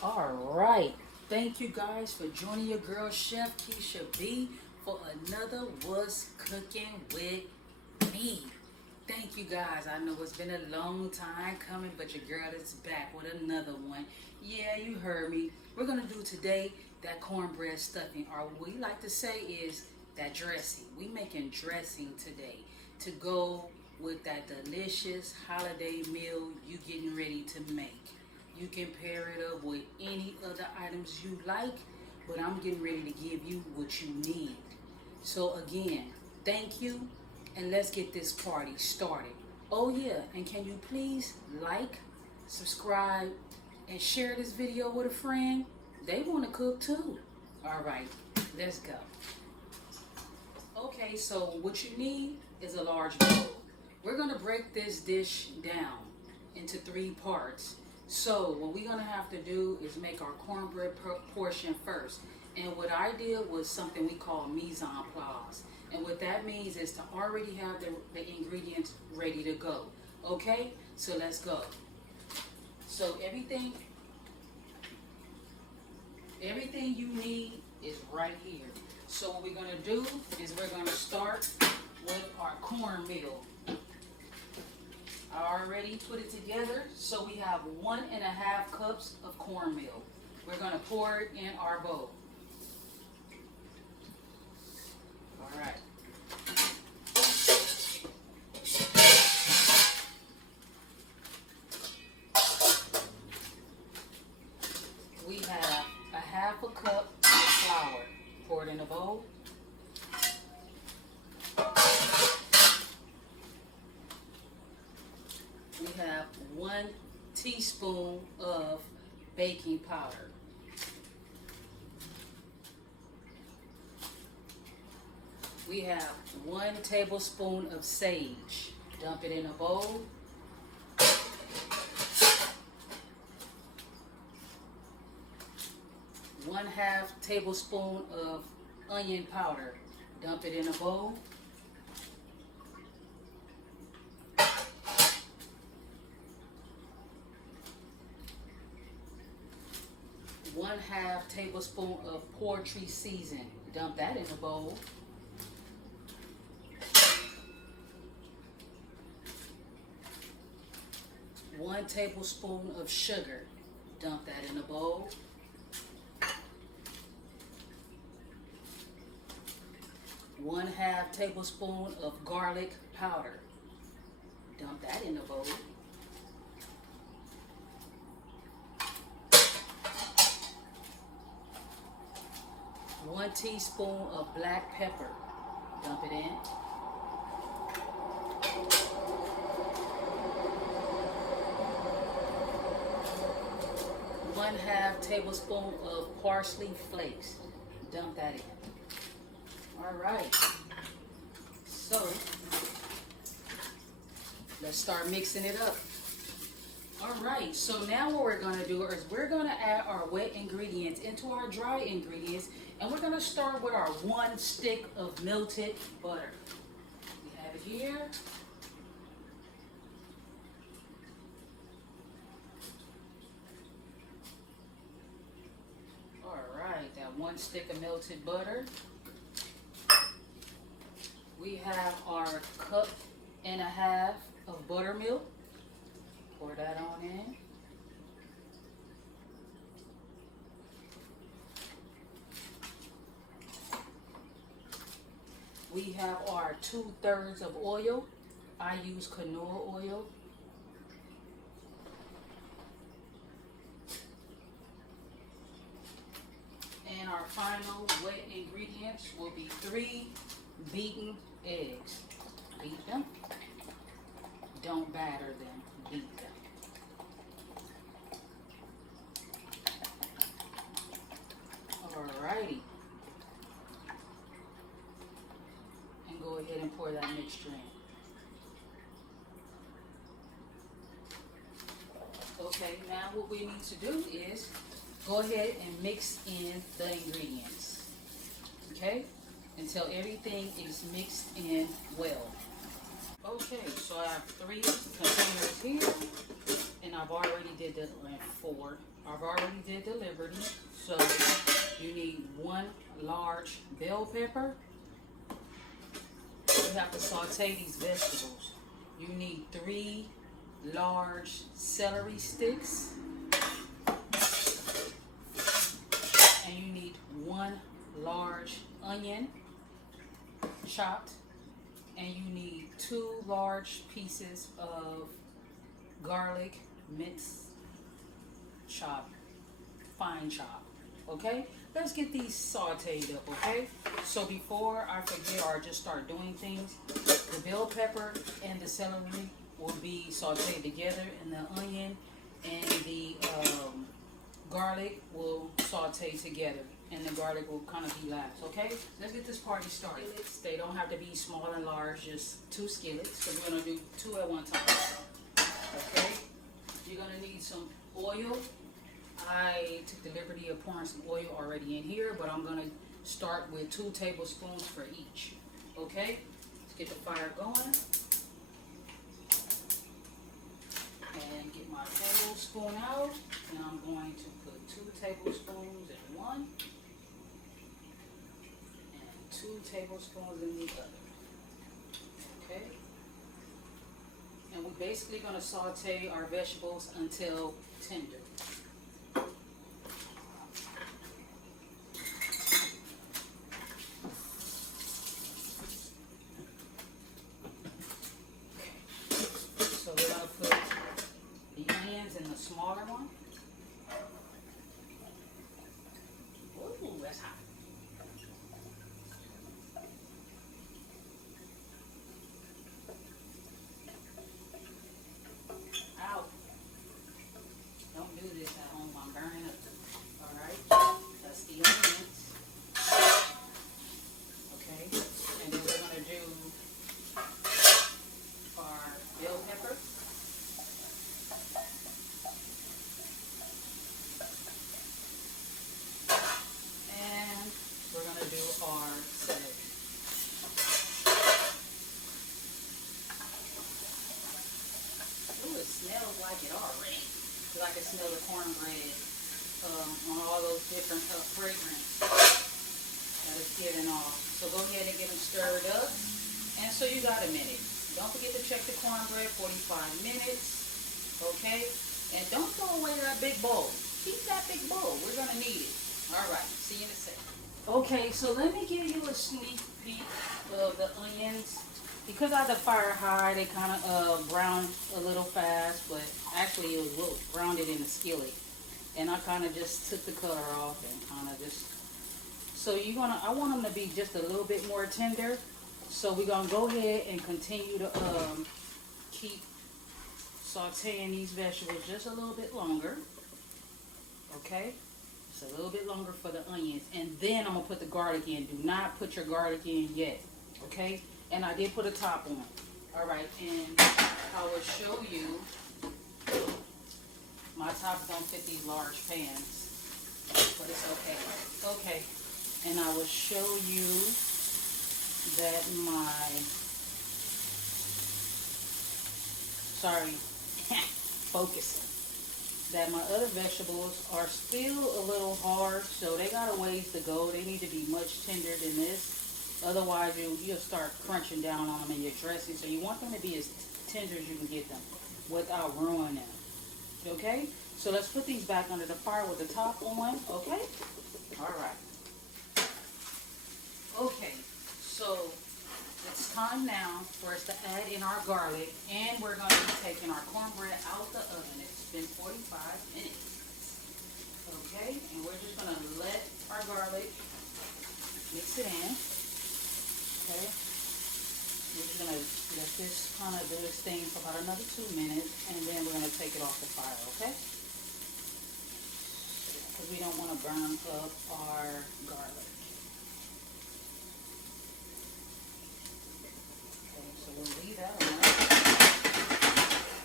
All right. Thank you guys for joining your girl Chef Kesha B for another What's Cooking with Me. Thank you guys. I know it's been a long time coming, but your girl is back with another one. Yeah, you heard me. We're going to do today that cornbread stuffing, or what we like to say is that dressing. We making dressing today to go with that delicious holiday meal you getting ready to make. You can pair it up with any other items you like, but I'm getting ready to give you what you need. So again, thank you, and let's get this party started. Oh yeah, and can you please like, subscribe, and share this video with a friend? They want to cook too. All right, let's go. Okay, so what you need is a large bowl. We're gonna break this dish down into 3 parts. So what we're gonna have to do is make our cornbread portion first. And what I did was something we call mise en place. And what that means is to already have the ingredients ready to go. Okay, so let's go. So everything you need is right here. So what we're gonna do is we're gonna start with our cornmeal. I already put it together, so we have 1.5 cups of cornmeal. We're gonna pour it in our bowl. All right. We have 1/2 cup of flour. Pour it in a bowl. We have 1 teaspoon of baking powder. We have 1 tablespoon of sage. Dump it in a bowl. One-half tablespoon of onion powder. Dump it in a bowl. 1/2 tablespoon of poultry seasoning. Dump that in a bowl. 1 tablespoon of sugar. Dump that in a bowl. 1/2 tablespoon of garlic powder. Dump that in a bowl. 1 teaspoon of black pepper. Dump it in. 1/2 tablespoon of parsley flakes. Dump that in. All right. So let's start mixing it up. All right, so now what we're gonna do is we're gonna add our wet ingredients into our dry ingredients, and we're gonna start with our 1 stick of melted butter. We have it here. All right, that 1 stick of melted butter. We have our 1.5 cups of buttermilk. Pour that on in. We have our 2/3 of oil. I use canola oil. And our final wet ingredients will be 3 beaten eggs. Beat them. Don't batter them. Beat them. Alrighty. And go ahead and pour that mixture in. Okay, now what we need to do is go ahead and mix in the ingredients. Okay? Until everything is mixed in well. Okay, so I have 3 containers here, and I've already did the 4. I've already did the Liberty. So you need 1 large bell pepper. You have to saute these vegetables. You need 3 large celery sticks. And you need 1 large onion chopped. And you need 2 large pieces of garlic minced chopped, fine chop. Okay, let's get these sauteed up. Okay, so before I forget or just start doing things, the bell pepper and the celery will be sauteed together, and the onion and the garlic will saute together, and the garlic will kind of be last. Okay, let's get this party started. They don't have to be small and large, just 2 skillets. So we're gonna do 2 at one time. Okay, you're gonna need some oil. I took the liberty of pouring some oil already in here, but I'm gonna start with 2 tablespoons for each. Okay, let's get the fire going and get my tablespoon out, and I'm going to put 2 tablespoons in one and 2 tablespoons in the other. Okay, and we're basically going to saute our vegetables until tender. So we're going to put the onions in the smaller one. Ooh, that's hot. Ow. Don't do this at home. I'm burning up. Alright. That's the onions. Okay. And then we're going to do our bell pepper. And we're going to do our celery. Ooh, it smells like it already. Because I can smell the cornbread on all those different fragrance that it's giving off. So go ahead and get them stirred up. And so you got a minute. Don't forget to check the cornbread, 45 minutes. Okay? And don't throw away that big bowl. Keep that big bowl. We're going to need it. Alright, see you in a second. Okay, so let me give you a sneak peek of the onions. Because I had the fire high, they kind of brown a little fast, but actually it was a little browned in the skillet. And I kind of just took the color off and kind of just... So I want them to be just a little bit more tender. So we're going to go ahead and continue to keep sauteing these vegetables just a little bit longer. Okay? Just a little bit longer for the onions. And then I'm going to put the garlic in. Do not put your garlic in yet. Okay? And I did put a top on. Alright, and I will show you. My tops don't fit these large pans. But it's okay. Okay. And I will show you that focusing. That my other vegetables are still a little hard, so they got a ways to go. They need to be much tender than this. Otherwise, you'll start crunching down on them in your dressing. So you want them to be as tender as you can get them without ruining them. Okay? So let's put these back under the fire with the top on. Okay? Alright. Okay. So it's time now for us to add in our garlic. And we're going to be taking our cornbread out the oven. It's been 45 minutes. Okay? And we're just going to let our garlic mix it in. Okay, we're just going to let this kind of do this thing for about another 2 minutes, and then we're going to take it off the fire, okay? Because we don't want to burn up our garlic. Okay, so we'll leave that on.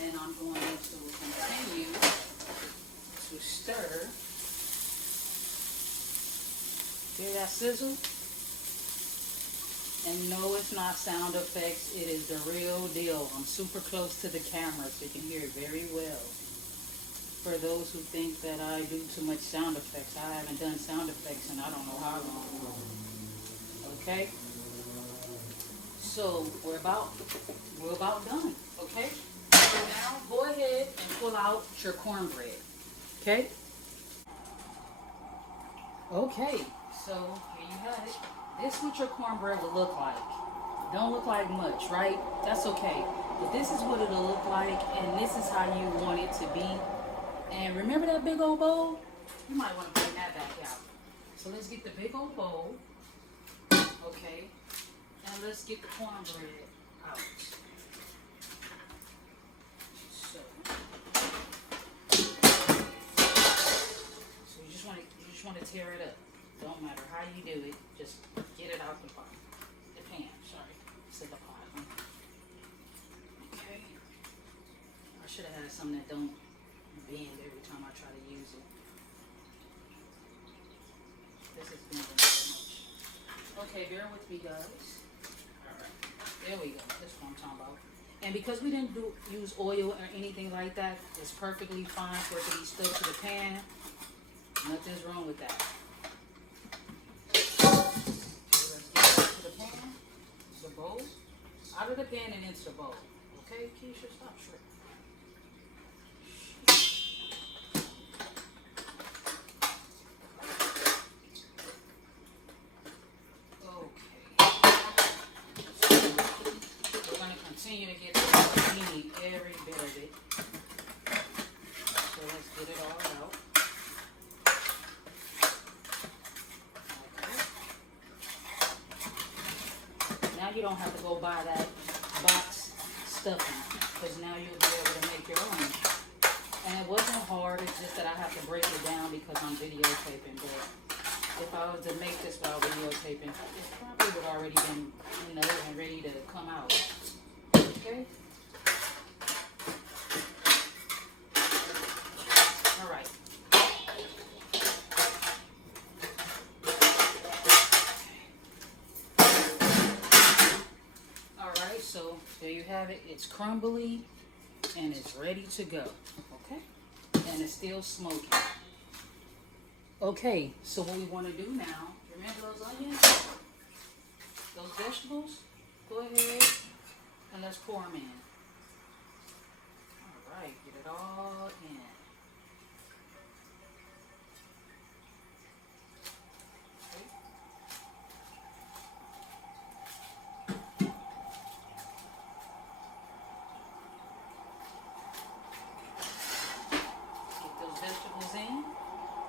And I'm going to continue to stir. Hear that sizzle? And no, it's not sound effects. It is the real deal. I'm super close to the camera, so you can hear it very well. for those who think that I do too much sound effects. I haven't done sound effects in I don't know how long. Okay? So we're about done. Okay? So now go ahead and pull out your cornbread. Okay? Okay, so here you have it. This is what your cornbread will look like. Don't look like much, right? That's okay. But this is what it'll look like, and this is how you want it to be. And remember that big old bowl? You might want to bring that back out. So let's get the big old bowl. Okay. And let's get the cornbread out. So you just want to tear it up. Don't matter how you do it, just get it out the pan. Said the pot. Okay. I should have had something that don't bend every time I try to use it. This is bending so much. Okay, bear with me, guys. Alright. There we go. That's what I'm talking about. And because we didn't use oil or anything like that, it's perfectly fine for it to be stuck to the pan. Nothing's wrong with that. Bowl, out of the pan and into the bowl. Okay, Kesha, stop short. Okay. So we're going to continue to get this. We need every bit of it. So let's get it all out. You don't have to go buy that box stuffing, because now you'll be able to make your own. And it wasn't hard, it's just that I have to break it down because I'm videotaping. But if I was to make this while videotaping, it probably would already been, and ready to come out. Okay? Alright. So there you have it. It's crumbly and it's ready to go. Okay? And it's still smoking. Okay, so what we want to do now, remember those onions? Those vegetables? Go ahead and let's pour them in. Alright, get it all in.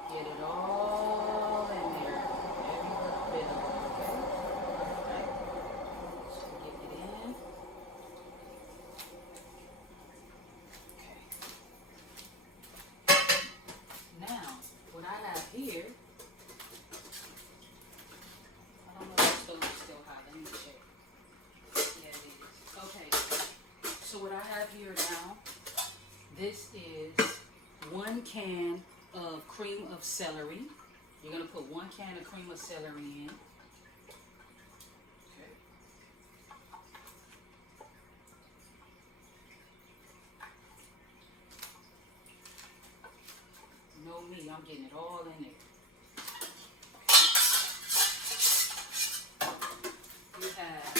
Get it all in there. Every little bit of it, okay? Alright. So get it in. Okay. Now, what I have here, I don't know if the stove is still hot. Let me check. Yeah, it is. Okay. So what I have here now, this is 1 can of cream of celery. You're going to put 1 can of cream of celery in. Okay. No me, I'm getting it all in there. Okay. You have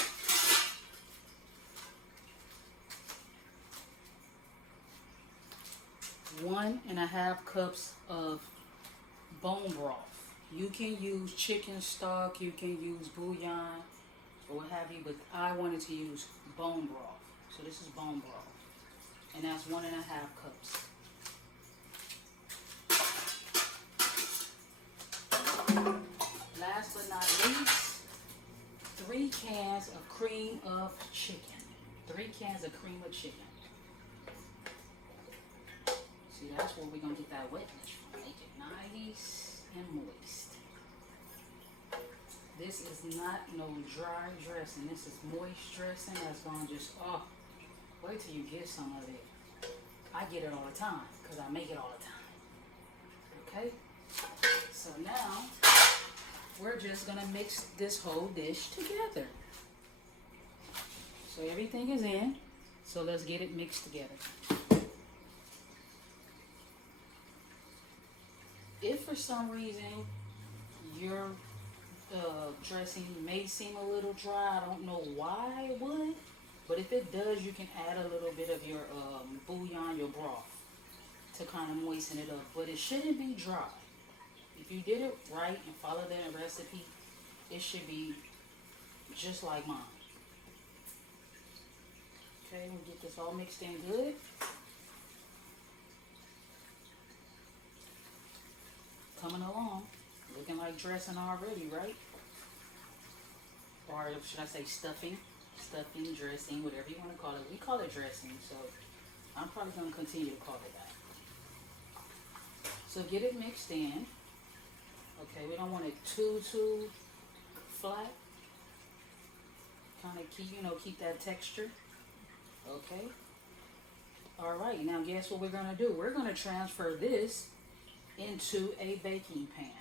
1.5 cups of bone broth. You can use chicken stock, you can use bouillon, or what have you, but I wanted to use bone broth. So this is bone broth. And that's 1.5 cups. Last but not least, 3 cans of cream of chicken. 3 cans of cream of chicken. See, that's where we're going to get that wetness from. Make it nice and moist. This is not no dry dressing. This is moist dressing that's going to just, oh, wait till you get some of it. I get it all the time because I make it all the time. Okay? So now, we're just going to mix this whole dish together. So everything is in. So let's get it mixed together. some reason your dressing may seem a little dry, I don't know why it would, but if it does, you can add a little bit of your bouillon, your broth, to kind of moisten it up. But it shouldn't be dry. If you did it right and follow that recipe, it should be just like mine. Okay, we'll get this all mixed in good. Coming along, looking like dressing already, right? Or should I say stuffing? Stuffing, dressing, whatever you want to call it. We call it dressing, so I'm probably going to continue to call it that. So get it mixed in. Okay, we don't want it too flat. Kind of keep that texture. Okay. All right, now guess what we're going to do? We're going to transfer this into a baking pan.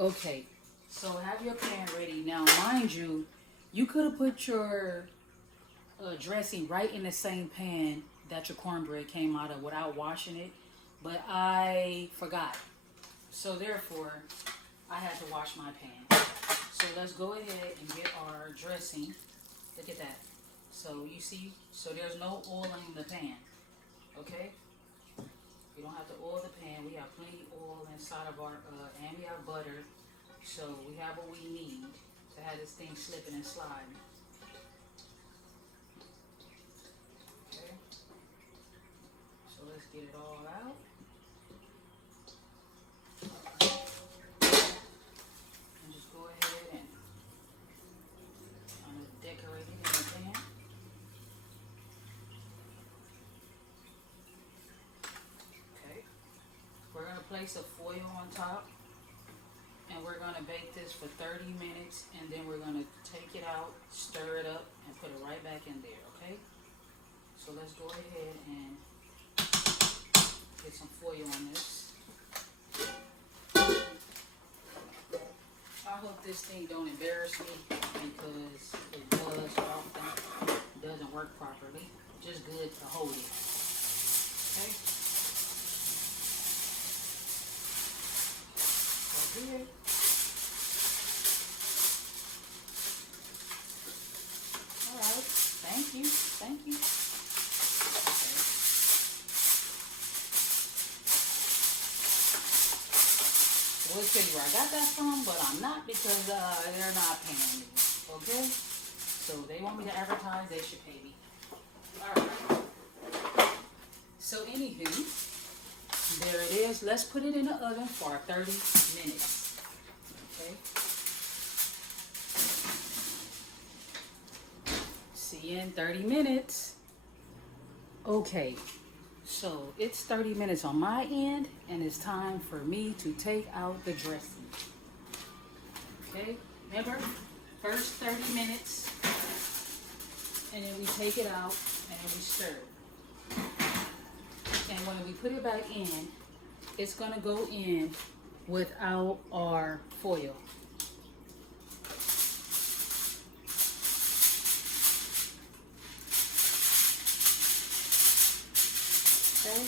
Okay, so have your pan ready. Now, mind you, you could have put your dressing right in the same pan that your cornbread came out of without washing it, but I forgot. So therefore, I had to wash my pan. So let's go ahead and get our dressing. Look at that. So you see, so there's no oil in the pan. Okay? You don't have to oil the pan. We have plenty of oil inside of our, and we have butter. So we have what we need to have this thing slipping and sliding. Okay? So let's get it all out. And just go ahead and kind of decorate it in the pan. Okay. We're going to place a foil on top. And we're going to bake this for 30 minutes. And then we're going to take it out, stir it up, and put it right back in there. Okay? So let's go ahead and get some foil on this. I hope this thing don't embarrass me because it does often. Doesn't work properly. Just good to hold it. Okay? So here. Alright. Thank you. Thank you. We'll tell you where I got that from, but I'm not because they're not paying me. Okay? So they want me to advertise, they should pay me. Alright. So anywho, there it is. Let's put it in the oven for 30 minutes. Okay? See you in 30 minutes. Okay. So it's 30 minutes on my end, and it's time for me to take out the dressing. Okay, remember, first 30 minutes, and then we take it out and then we stir it. And when we put it back in, it's gonna go in without our foil. Okay.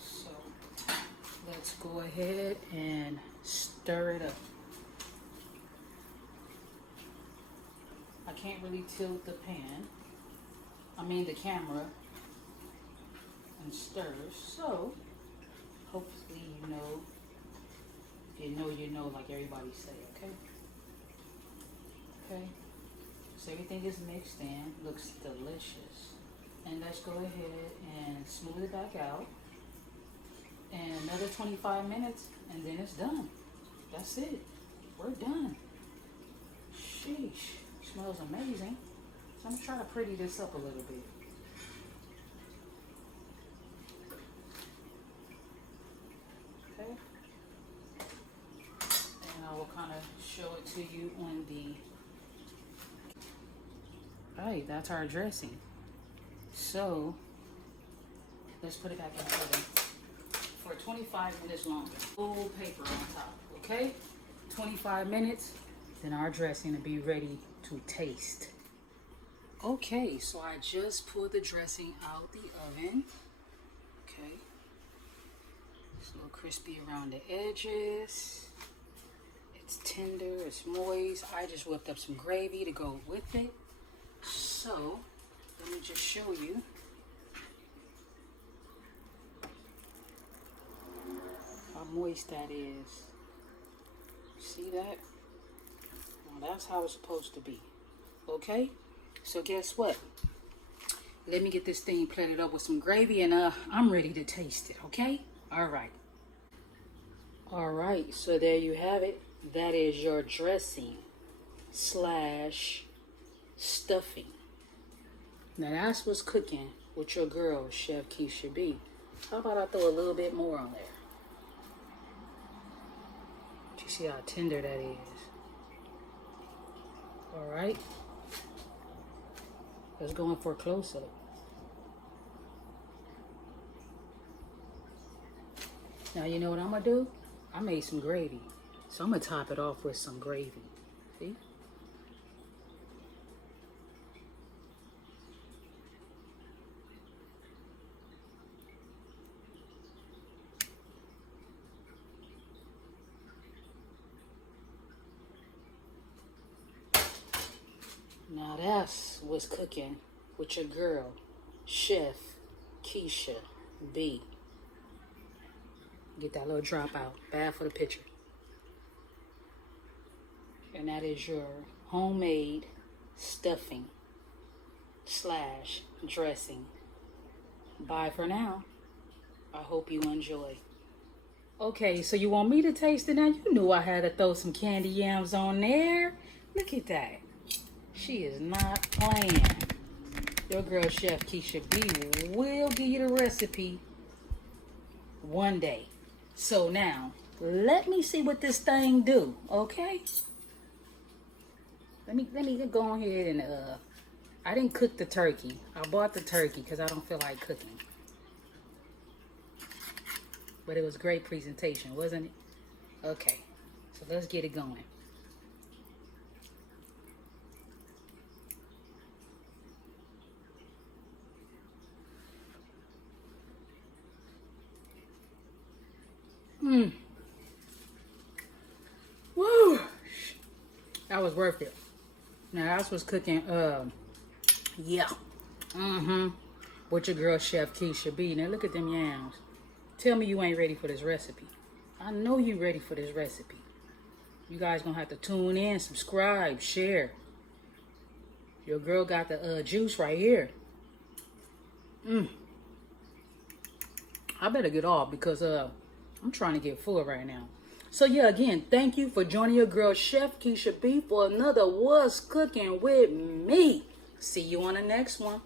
So let's go ahead and stir it up. I can't really tilt the the camera and stir. So hopefully you know. If you know, you know, like everybody say, okay? Okay. So everything is mixed in, looks delicious. And let's go ahead and smooth it back out. And another 25 minutes, and then it's done. That's it. We're done. Sheesh. Smells amazing. So I'm going to try to pretty this up a little bit. Okay. And I will kind of show it to you on the... Alright, that's our dressing. So, let's put it back in the oven for 25 minutes longer. Full paper on top, okay? 25 minutes, then our dressing will be ready to taste. Okay, so I just pulled the dressing out the oven. Okay. It's a little crispy around the edges. It's tender, it's moist. I just whipped up some gravy to go with it. So, let me just show you. How moist that is. See that? Now that's how it's supposed to be. Okay? So guess what? Let me get this thing plated up with some gravy and I'm ready to taste it, okay? Alright. Alright, so there you have it. That is your dressing slash stuffing. Now that's what's cooking with your girl, Chef Kesha B. How about I throw a little bit more on there? You see how tender that is. Alright. Let's go in for a close-up. Now you know what I'm going to do? I made some gravy. So I'm going to top it off with some gravy. See? Now that's what's cooking with your girl, Chef Kesha B. Get that little drop out. Bad for the picture. And that is your homemade stuffing slash dressing. Bye for now. I hope you enjoy. Okay, so you want me to taste it now? You knew I had to throw some candy yams on there. Look at that. She is not playing. Your girl, Chef Kesha B, will give you the recipe one day. So now, let me see what this thing do, okay? Let me go on ahead and, I didn't cook the turkey. I bought the turkey because I don't feel like cooking. But it was a great presentation, wasn't it? Okay, so let's get it going. Woo! That was worth it. Now that's what's cooking. Yeah. With your girl, Chef Kesha B. Now look at them yams. Tell me you ain't ready for this recipe. I know you ready for this recipe. You guys gonna have to tune in, subscribe, share. Your girl got the juice right here. I better get off because I'm trying to get full right now. So yeah, again, thank you for joining your girl, Chef Kesha B, for another What's Cooking with Me. See you on the next one.